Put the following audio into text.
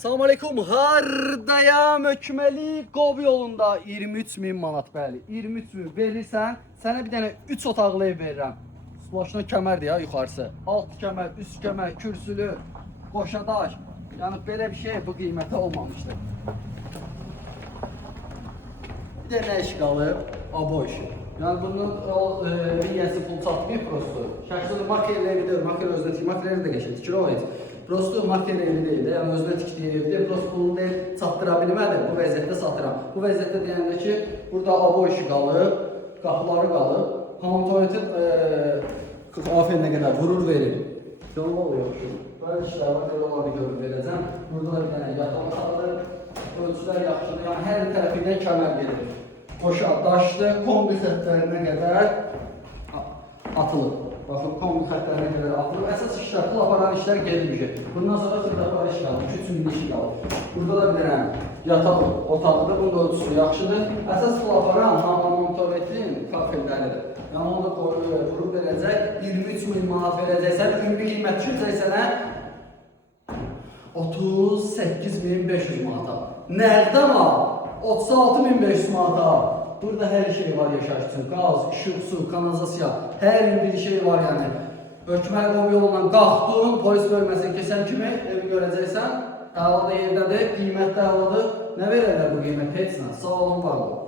Salam aleyküm, hardayam ökməli qov yolunda 23.000 manat, bəli 23.000 verirsən, sənə bir dənə 3 otaqlı ev verirəm. Splaşına kəmərdir ya yuxarısı, alt kəmər, üst kəmər, kürsülü, qoşadaş. Yəni belə bir şey bu qiymətə olmamışdır. Bir də nə iş qalıb? Abo işi. Yəni bunun niyyəsi pul çatmıyor prosto. Şəxsən makel evidir, makel özünə tikir, makelləri də qəşəng tikir o et. Prosto makel evi deyil də, yəni özünə tikdiyi evdir. Prosto pulunu deyil, çatdıra bilmədi, bu vəziyyətdə satıram. Bu vəziyyətdə deyəndə ki, burada abo işi qalıb, qapıları qalıb, hamam tuvaletin aferinə qədər vurur verir. Yolun oluyor ki, böyle işler var, böyle olanı görüp verəcəm. Burada da bir dənə yataq otaqdır, ölçülər yaxşıdır, yəni hər tərəfindən kəmər gedir. Qoşa, daşlı, kombi xətlərinə qədər atılır. Baxın, kombi xətlərinə qədər atılır. Əsas işlər, pul aparan işlər gedir. Bundan sonra xırdalar iş qalır, 3.000 iş qalır. Burada da bir dənə yataq otaqdır, bunun da ölçüsü yaxşıdır. Əsas pul aparan hamam tuvaletin kafelləridir. Yəni onu da vurub verəcək, 23.000 manat verəcəksən, ümumi qiymət düşəcəksənə 38.500 manata. Nəqdən al, 36.500 manata. Burada hər şey var yaşayış üçün, qaz, işıq, su, kanalizasiya, hər bir şey var yəni. Hökməli qov yolundan qalxdın, polis bölməsini keçən kimi evi görəcəksən, əladə yerdədir, qiymətli əladır. Nə verərlər bu qiymət? Heç nə, sağ olun, var olun.